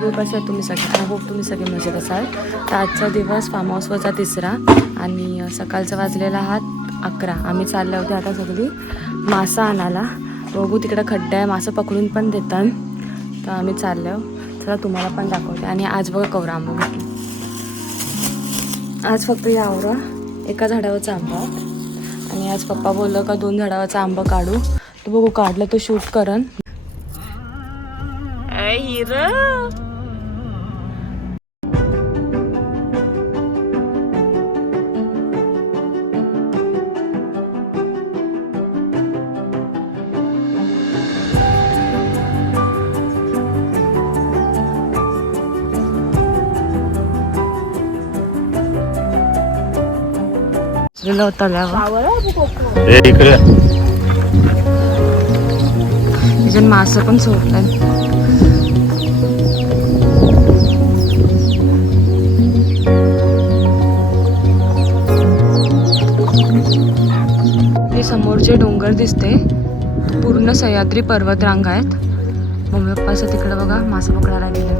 कसे तुम्ही सगळे, आय होप तुम्ही सगळे मजेत असाल. तर आजचा दिवस फार्म हाऊसवरचा तिसरा आणि सकाळचा वाजलेला हात 11. आम्ही चालले होते आता सगळी मासा आणायला. बघू तिकडं खड्डा आहे, मासं पकडून पण देतात. तर आम्ही चाललो. चला तुम्हाला पण दाखवते. आणि आज बघा कवरा आंबा भेटला. आज फक्त या आवरा एका झाडावरचा आंबा आणि आज पप्पा बोललं का 2 झाडावरचा आंबा काढू. तर बघू काढलं तो शूट करन. हिरो इकडे मासं पण सोडलं. हे समोरचे डोंगर दिसते पूर्ण सह्याद्री पर्वतरांग आहेत. मम्मी पप्पाचं तिकडे बघा मासं पकडायला गेले,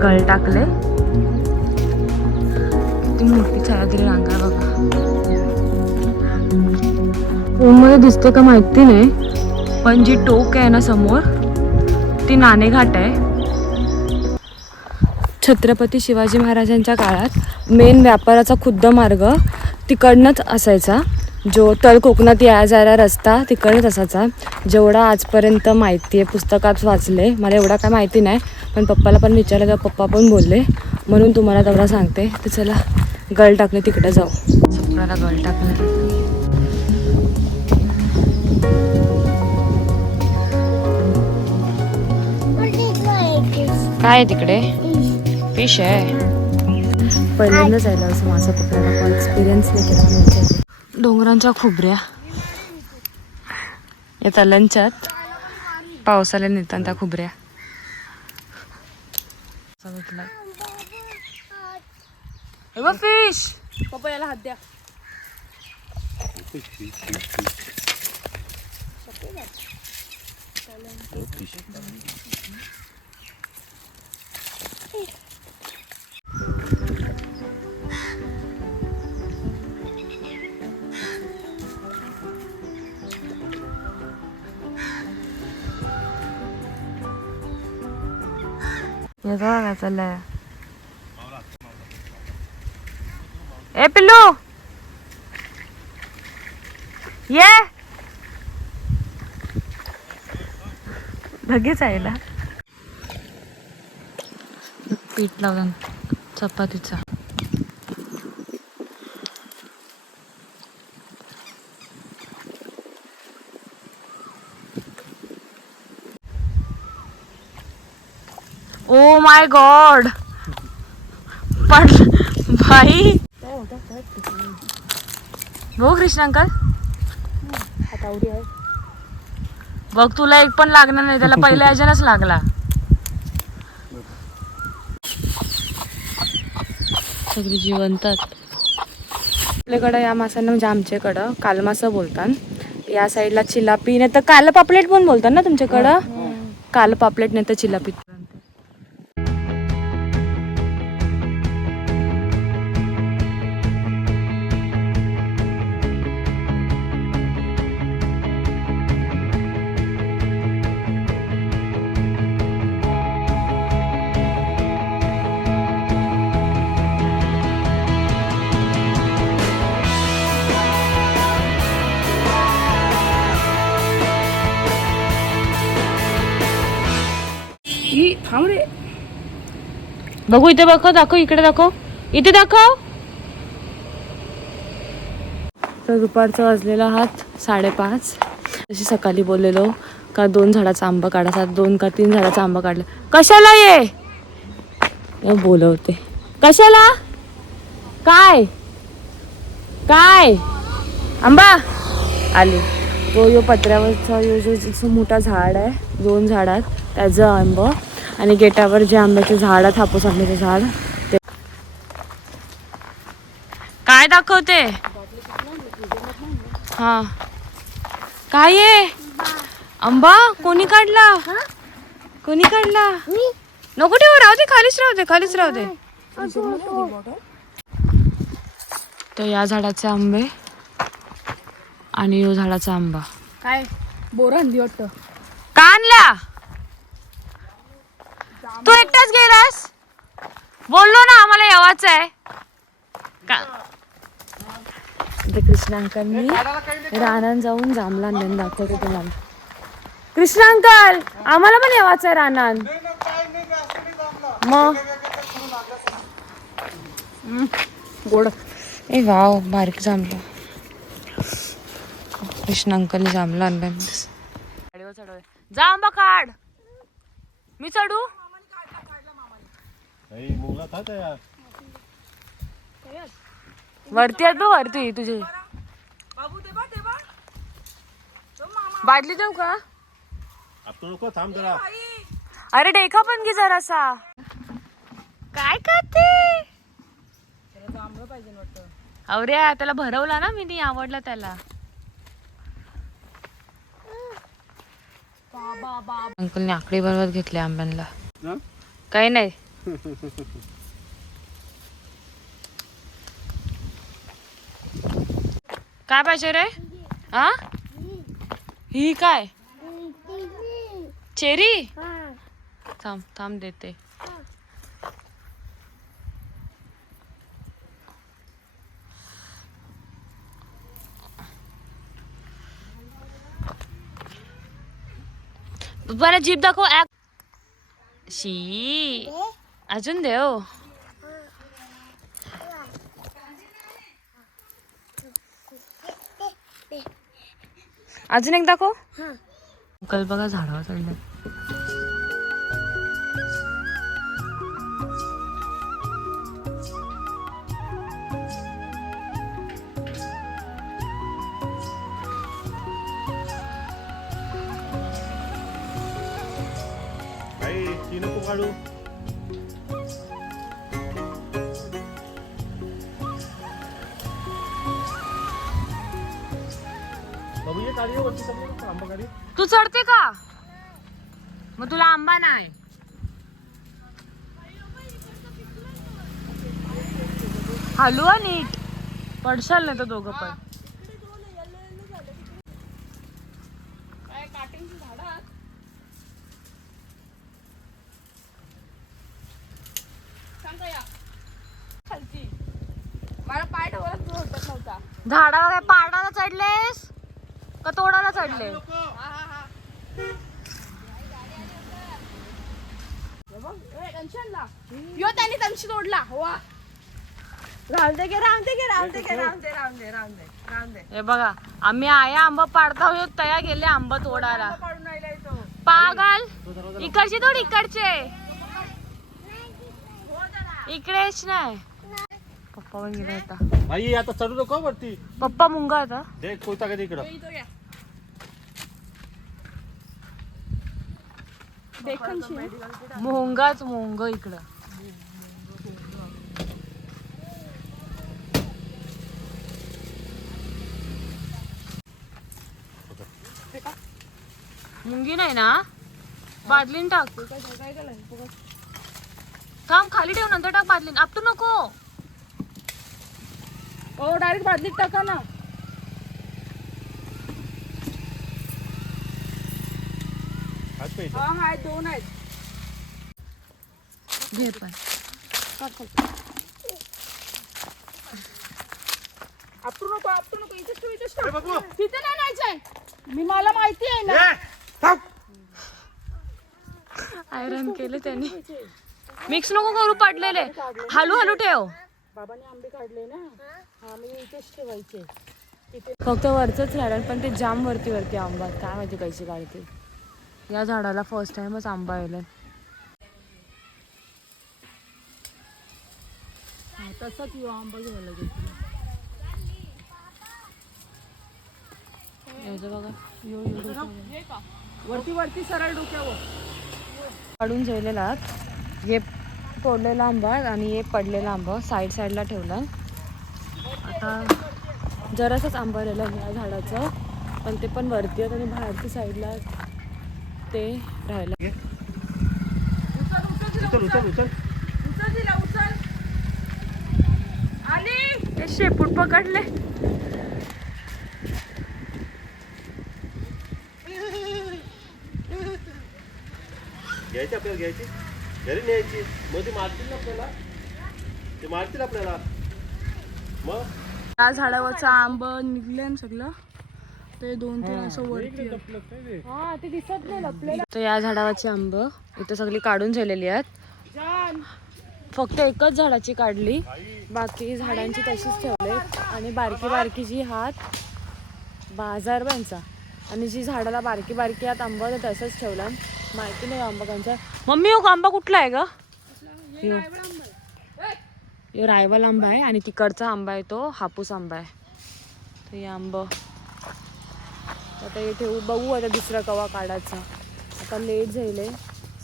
गळ टाकले. किती मोठी सह्याद्री रांग आहे बघा. मध्ये दिसते का माहिती नाही, पण जी टोक आहे ना समोर ती नाणेघाट आहे. छत्रपती शिवाजी महाराजांच्या काळात मेन व्यापाराचा खुद्द मार्ग तिकडनंच असायचा. जो तळ कोकणात या जायला रस्ता तिकडनंच असायचा. जेवढा आजपर्यंत माहिती आहे, पुस्तकात वाचले, मला एवढा काय माहिती नाही, पण पप्पाला पण विचारलं तर पप्पा पण बोलले, म्हणून तुम्हाला तेवढा सांगते. तर चला गळ टाकले तिकडे जाऊ. सगळ्याला गळ टाकले. काय तिकडे फिश आहे. पहिल्यांदा जायला असं मासा पकडायला पण एक्सपिरियन्स नाही केला. डोंगरांच्या खुबऱ्या येतात लंचात, पावसाला नेतात त्या खुबऱ्या. फिश पप्पा याला हात द्या. काय चाललंय. ए पिल्लू ये, लगेच आहे ना. पीठ लावून चपातीचा. ओ माय गॉड, पण भाई हो कृष्ण अंकल बघ, तुला एक पण लागणार नाही, त्याला पहिल्या याच्यानंच लागला. सगळी जिवंतात. आपल्याकडं या मासांना म्हणजे आमच्याकडं कालमासा बोलतात. या साईडला चिलापी नाही तर काल पापलेट पण बोलतात ना तुमच्याकडं. काल पापलेट नाही तर चिलापी. बघू इथे बघ, दाखव इकडे, दाखव इथे, दाखव. तर दुपारचा वाजलेला हात 5:30. जशी सकाळी बोललेलो का 2 झाडाचा आंबा काढायचा, 2 का 3 झाडाचा आंबा काढला. कशाला ये बोलवते, कशाला, काय काय आंबा आली. तो यो पत्र्यावरचा जो मोठा झाड आहे, 2 झाड आहेत त्याचं आंबा. आणि गेटावर जे आंब्याचे झाड आहे, हापूस आंब्याचे झाड, ते काय दाखवते. हा काय आहे आंबा. कोणी काढला, कोणी काढला. नको ठेवू, राहू दे, खालीच राहू दे, खालीच राहू दे. तर या झाडाचे आंबे आणि यो झाडाचा आंबा. काय बोर आणली वाटतं. का आणला? तू एकटाच गेलास? बोललो ना आम्हाला यावाच आहे का? कृष्णा अंकलनी रानात जाऊन जांभला आणून दाखवते तुम्हाला. कृष्णा अंकल, आम्हाला पण यावाच आहे रानात. मग गोड. ए वाव, बारीक जांभला. कृष्णा अंकलने जांभला आणला. जा आंबा काढ. मी चढू? वरती आहेत बघ, वरती तुझे. बाटली देऊ का? अरे डेखा पण घे जरासा. काय करते? अरे त्याला भरवला ना मी, आवडला त्याला. अंकलने आकडे बरोबर घेतले आंब्यांना. काही नाही. काय पाहिजे रे? हा, ही काय चेरी? थांब थांब देते. बरं जीभ दाखव. शी अजून देव. अजून एक दाखव. अंकल बघा झाडावर चढलं. नको काढू. तू चढते का? मग तुला आंबा नाही. हलवा नीट, पडशाल नाही तर दोघं पण. मला पाय ठेवायला तू होतच नव्हता. झाडाला काय पाडाला चढलेस का तोडाला चढले? यो त्यांनी तमशी तोडला. वा, रामदे गे रामदे गे रामदे गे रामदे रामदे रामदे रामदे. हे बघा, आम्ही आया आंबा पाडता होतो, तया गेले आंबा तोडायला. पाडून राहिलाय तो. पागल, इकडचे तोड, इकडचे. इकडेच नाही. पप्पा पण गेला होता. भाई आता चढू नको वरती. पप्पा मुंगा होता. देख कोयता कधी इकडं. मोंगाच मोंग इकडं. मुंगी नाही ना, बादलीन टाक. थांब, खाली ठेव, नंतर टाक बादलीन. आपटू नको. ओ डायरेक्ट बादलीत टाका ना. हा आहेत, दोन आहेत. घे पण. आपटू नको इथेच ठेव, इथेच ठेव. तिथे नाही न्यायचंय. मी, मला माहिती आहे ना. आयरन केले त्यांनी. मिक्स नको करू, पडलेले. हलू हलू ठेव. बाबांनी आंबे काढले ना. हा, मी इथेच ठेवायचे. फक्त वरचंच राहिलं, पण ते जाम वरती आंबा. काय माहिती कशी काढते. या झाडाला फर्स्ट टाइमच आंबा येईल. तसंच यो आंबा घ्यायला गेलो. बघा, वरती सरळ डोक्यावर काढून ठेवलेला. हे तोडलेला आंबा आणि हे पडलेला आंबा साईडला ठेवला. आता जरासंच आंबा राहिलं या झाडाचं, पण ते पण वरती आहेत आणि बाहेरच्या साईडला ते राहिलं. उचल उचल उचल. उचल तिला उचल. आली. ते शेपूट पकडले. घ्यायची आपल्याला घ्यायची घरी न्यायची मग ते मारतील ना आपल्याला ते मारतील आपल्याला मग त्या झाडावरचं आंब निघले ना सगळं ते 2-3 असं वरती हा ते दिसत नाही लपलेलं. तर या झाडावरची आंब इथं सगळी काढून ठेवलेली आहेत. फक्त एकच झाडाची काढली, बाकी झाडांची तशीच ठेवले. आणि बारकी बारकी जी हात 1000 रुपयांचा आणि जी झाडाला बारकी बारकी हात आंबा तर तसंच ठेवला. माहिती नाही आंबा त्यांचा. मम्मी हो आंबा कुठला आहे ग? यो रायवल आंबा आहे आणि तिकडचा आंबा आहे तो हापूस आंबा आहे. तर हे आंबा आता हे ठेवू, बघू आता दुसरा कवा काढायचा. आता लेट झाले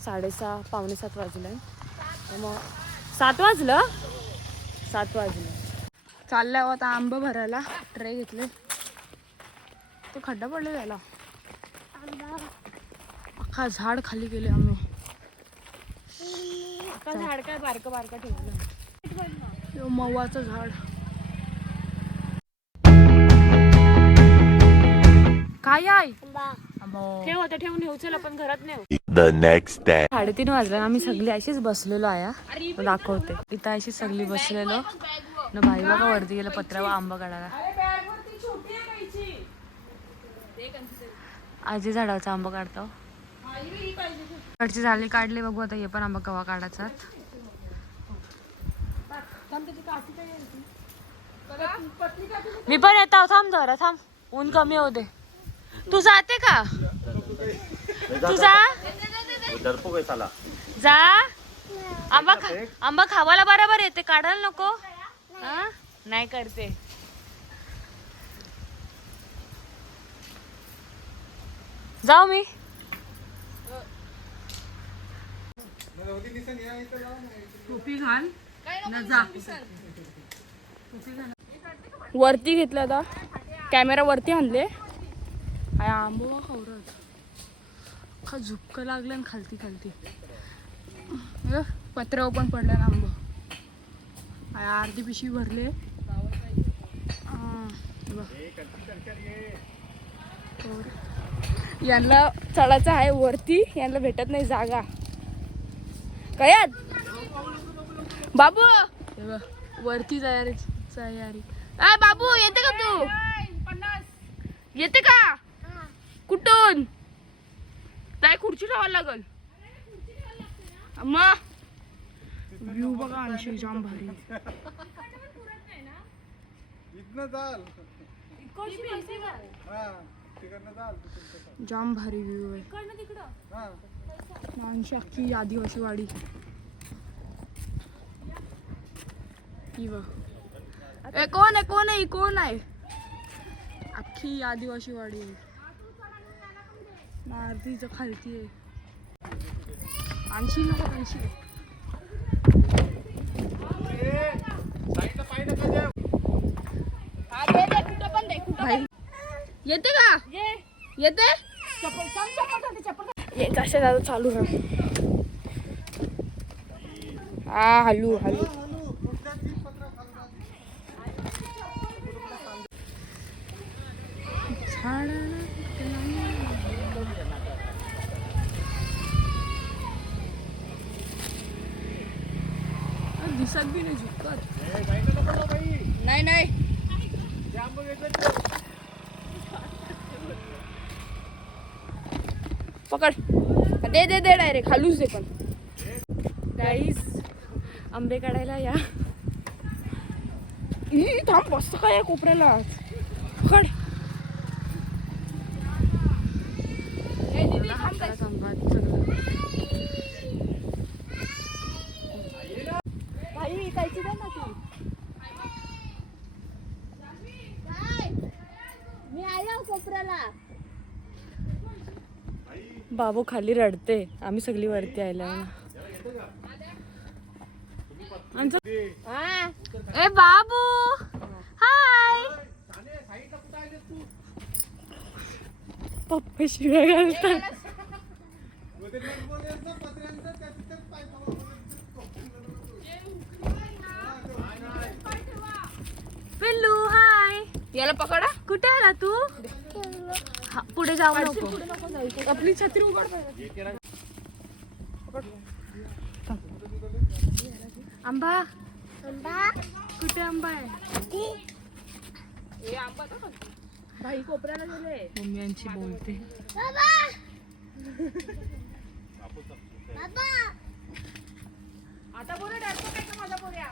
6:30 पावणे 7 वाजले. मग 7 वाजलं 7 वाजले. चालल्यावर आता आंब भरायला ट्रे घेतले. तो खड्डा पडले त्याला अख्खा झाड खाली गेले आम्ही. अख्खा झाड काय बारकं बारकं ठेवलं. मवाचं झाड काय आहे? ठेव आता ठेवून येऊ. चल आपण घरात नेऊ. The next day. 3:30 वाजला. आम्ही सगळी अशीच बसलेलो आहे. दाखवते इथं अशीच सगळी बसलेलो न. भाई बघा वरती गेलं पत्र्यावर आंबा काढायला. आजी झाडाचा आंबा काढतो. कडची झाली काढली. बघू आता हे पण आंबा कवा काढायचा. मी पण येतो. थांब जरा थांब. ऊन कमी होते. तू जाते का? तू जा. दडपो काय साला जा. आंबा खावायला बरोबर येते, काढायला नको. हा नाही करते. जाऊ मी. टोपी घाल न जा. वरती घेतलं आता कॅमेरा वरती आणले. आंबो खवरत अख्खा झुपकं लागलं आणि खालती खालती पत्र्यावर पण पडलं ना आंब. अर्धी पिशवी भरले. यांना चढायचं आहे वरती, यांना भेटत नाही जागा. कयात बाबू वरती तयारी. आ बाबू येते का तू? येते का? कुठून? काय खुर्ची ठेवायला लागल मग. व्ह्यू बघा आणखी जाम भारी. जाम भारी व्ह्यू आहे. आणखी अख्खी आदिवासी वाडी. ए कोण आहे कोण आहे कोण आहे? अख्खी आदिवासी वाडी आहे. आरतीचं खालती आहे. आणशी नको आणशी. येते का? येते येत असे दादा चालू राहा. हा हलू हलू. दिसत भी नाही झुकत. नाही नाही पकड. दे दे दे डायरेक्ट खालूच दे. पण गाईस आंबे काढायला या. थांब बसत काय कोपऱ्याला. पकड. भाई कायची द्या ना तू. मी आलो कोपऱ्याला. बाबू खाली रडते. आम्ही सगळी वरती आयला. ए बाबू हाय. पप्पा शिव्या घालतात. पिल्लू हाय. याला पकडा. कुठे आला तू? हा, पुढे जाऊ नको. आपली छत्री उघड पाहिजे. आंबा कुठे आंबा आहे? हे आंबा तर भाई कोपऱ्याला गेले. मम्मी यांची बोलते. आता बोला डॅडको काय का माझा पोऱ्या.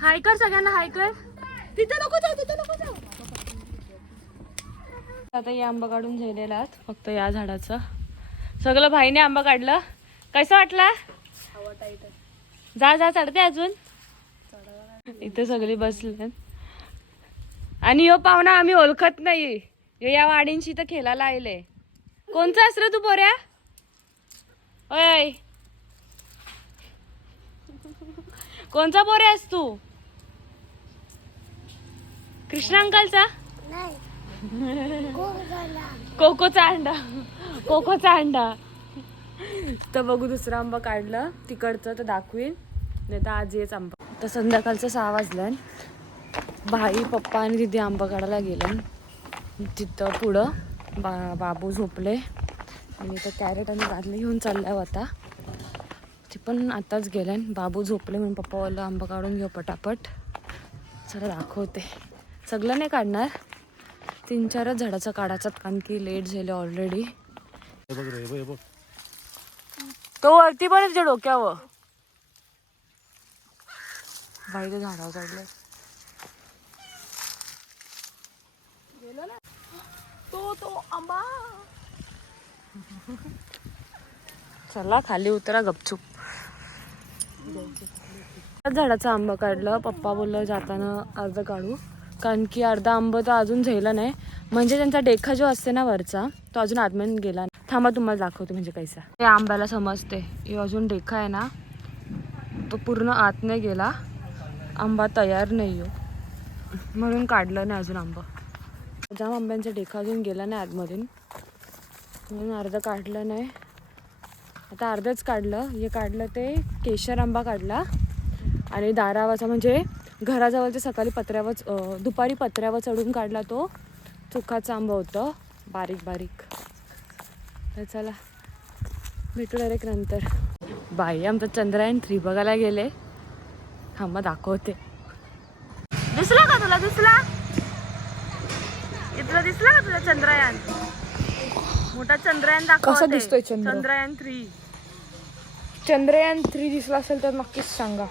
हाय कर सगळ्यांना, हाय कर. तिथे नको जाऊ, तिथे नको जाऊ. आता या आंबा काढून झालेला आहात फक्त या झाडाचं. सगळं भाईने आंबा काढलं. कसं वाटला? हवा टाईट आहे. जा चढते अजून. इथे सगळी बसले आणि यो पाहुणा आम्ही ओळखत नाही. यो या वाडींशी तर खेळायला आले. कोणचा असं तू पोऱ्या? ओय कोणचा पोऱ्या आहेस तू? कृष्णा अंकलचा? कोकोचा अंडा. कोकोचा अंडा. तर बघू दुसरा आंबा काढलं तिकडचं तर दाखवीन, नाही तर आज येच आंबा. तर संध्याकाळचं 6 वाजलं. भाई पप्पा आणि दिदी आंबा काढायला गेलं. तिथं पुढं बाबू झोपले आणि तर कॅरेट आणि गाजले घेऊन चालल्या होता. ती पण आताच गेल्या. बाबू झोपले म्हणून पप्पा बोलला आंबा काढून घेऊ पटापट. चला दाखवते. सगळं नाही काढणार, 3-4च झाडाचं काढायचं कारण की लेट झाले ऑलरेडी. तो वरती पण तिच्या डोक्यावर. बाई ते झाडावर चढले. तो आंबा. चला खाली उतरा गपचूप. झाडाचा आंबा काढलं. पप्पा बोललं जाताना अर्ध काढू कारण की अर्धा आंबा तर अजून झाला नाही. म्हणजे त्यांचा डेखा जो असते ना वरचा तो अजून आतमध्ये गेला नाही. थांबा तुम्हाला दाखवते म्हणजे कैसा. ते आंब्याला समजते हे अजून डेखा आहे ना तो पूर्ण आत नाही गेला. आंबा तयार नाही हो म्हणून काढलं नाही अजून आंबा. जाम आंब्यांचा डेखा अजून गेला नाही आतमधून म्हणून अर्ध काढलं नाही. आता अर्धच काढलं. हे काढलं ते केशर आंबा काढला आणि दारावाचा म्हणजे घराजवळच्या सकाळी पत्र्यावर दुपारी पत्र्यावर चढून काढला तो चुकाचा आंबा होतं बारीक बारीक. तर चला भेटू डायरेक्ट नंतर. बाई आमचा चंद्रयान 3 बघायला गेले. हा मग दाखवते. दिसला का तुला? दिसला तुला दिसला का तुला चंद्रयान? मोठा चंद्रयान दाखवते. कसा दिसतोय चंद्र? चंद्रयान 3. चंद्रयान 3 दिसला असेल तर नक्कीच सांगा.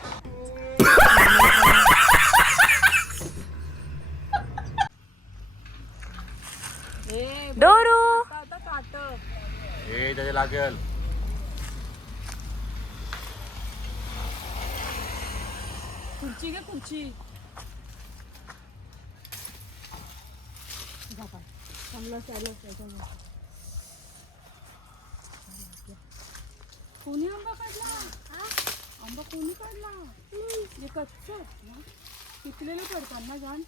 डोरू त्याचे लागेल. खुर्ची घे खुर्ची. कोणी आंबा काढला? आंबा कोणी काढला? हे कच्चं ना पिकलेले पडतात ना जाण.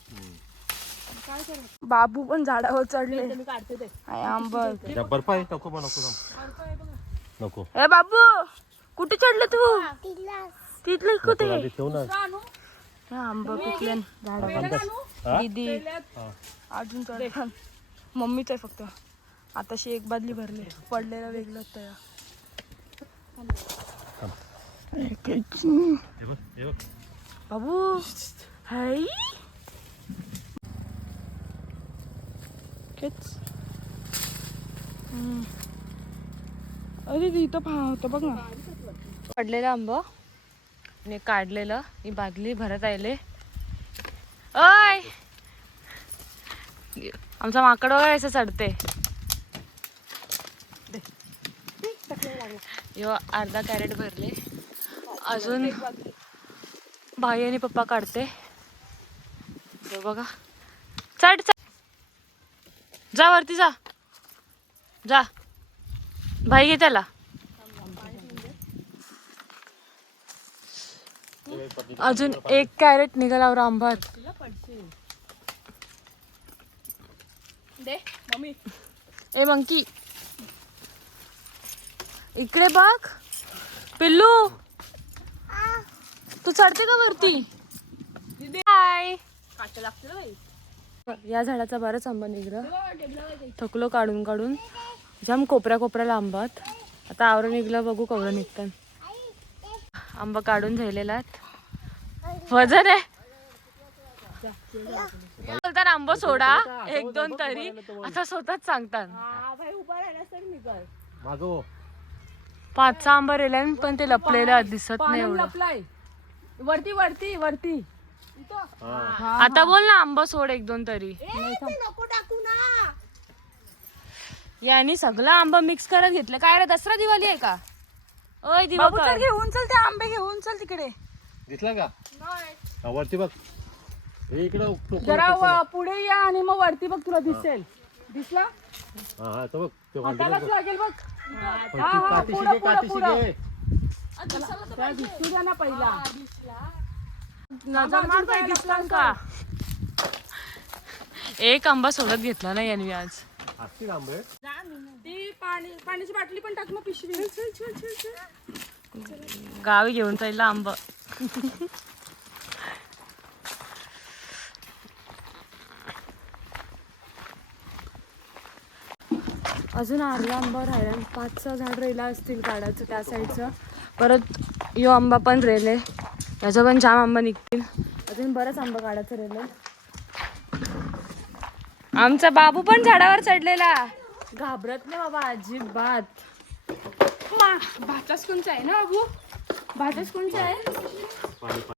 काय करायचं? बाबू पण झाडावर चढले. मी काढते ते आंबा. बर्फ आहे. नको नको. ए बाबू कुठे चढले तू? तिथले कुठे? ठेव ना. आंबा पिकले झाडावर. दीदी अजून चढ. मम्मीच आहे फक्त. आताशी 1 बादली भरले. पडलेलं वेगळं तया. बाबू हाय अरे इथं होतं बघ ना. पडलेलं आंबा आणि काढलेलं ही बादली भरत आले. ओय आमचा माकड वगैरे असं चढते. यो अर्धा कॅरेट भरले. अजून भाई आणि पप्पा काढते. बघा चढ चढ. जा वरती जा. जा भाई घे त्याला. अजून 1 कॅरेट निघाला आंबात. दे मम्मी. ए मंकी इकडे बघ. पिल्लू तू चढते का वरती? हाय काटा लागते बाई. या झाडाचा बराच आंबा निघला. थकलो काढून काढून. जाम कोपऱ्या कोपऱ्याला आंबात. आता आवरण निघलं, बघू कवरं निघतात. आंबा काढून झालेला. वजन आहे बोलतात आंबा सोडा 1-2 तरी आता स्वतःच सांगतात. भाई उभा राहिलास तरी निघाल. मागो 5-6 आंबा रेले पण ते लपलेलं दिसत नाही एवढं. लपलाय वरती वरती वरती. आता बोल ना आंबा सोड 1-2 तरी. नको टाकू ना. यांनी सगळं आंबा मिक्स करत घेतलं. काय रे दसरा दिवाळी आहे का? ओय दिवाकर घेऊन चल ते आंबे घेऊन चल तिकडे. दिसला का? हा, वरती बघ. हे इकडं टोकून जरा पुढे या आणि मग वरती बघ तुला दिसेल. दिसला? हा हा तो बघ तो हातालाच लागेल बघ. कातीशी घे कातीशी घे. त्या दिसू द्या ना पहिला. नजर मार बाई, दिसला का? एक आंबा सोडत घेतला ना यांनी आज. असतील आंबे. ती पाण्याची बाटली पण टाक मग पिशवी. गावी घेऊन जायला आंबा. अजून अर्धा आंबा राहिला. 5-6 झाड राहिला असतील काढायचं त्या साईडचं. परत यो आंबा पण राहिले. याचा पण जाम आंबा निघतील. अजून बराच आंबा काढायचं राहिलं. आमचा बाबू पण झाडावर चढलेला. घाबरत नाही बाबा अजिबात. भाताच कोणचा आहे ना बाबू? भाताच कोणचा आहे?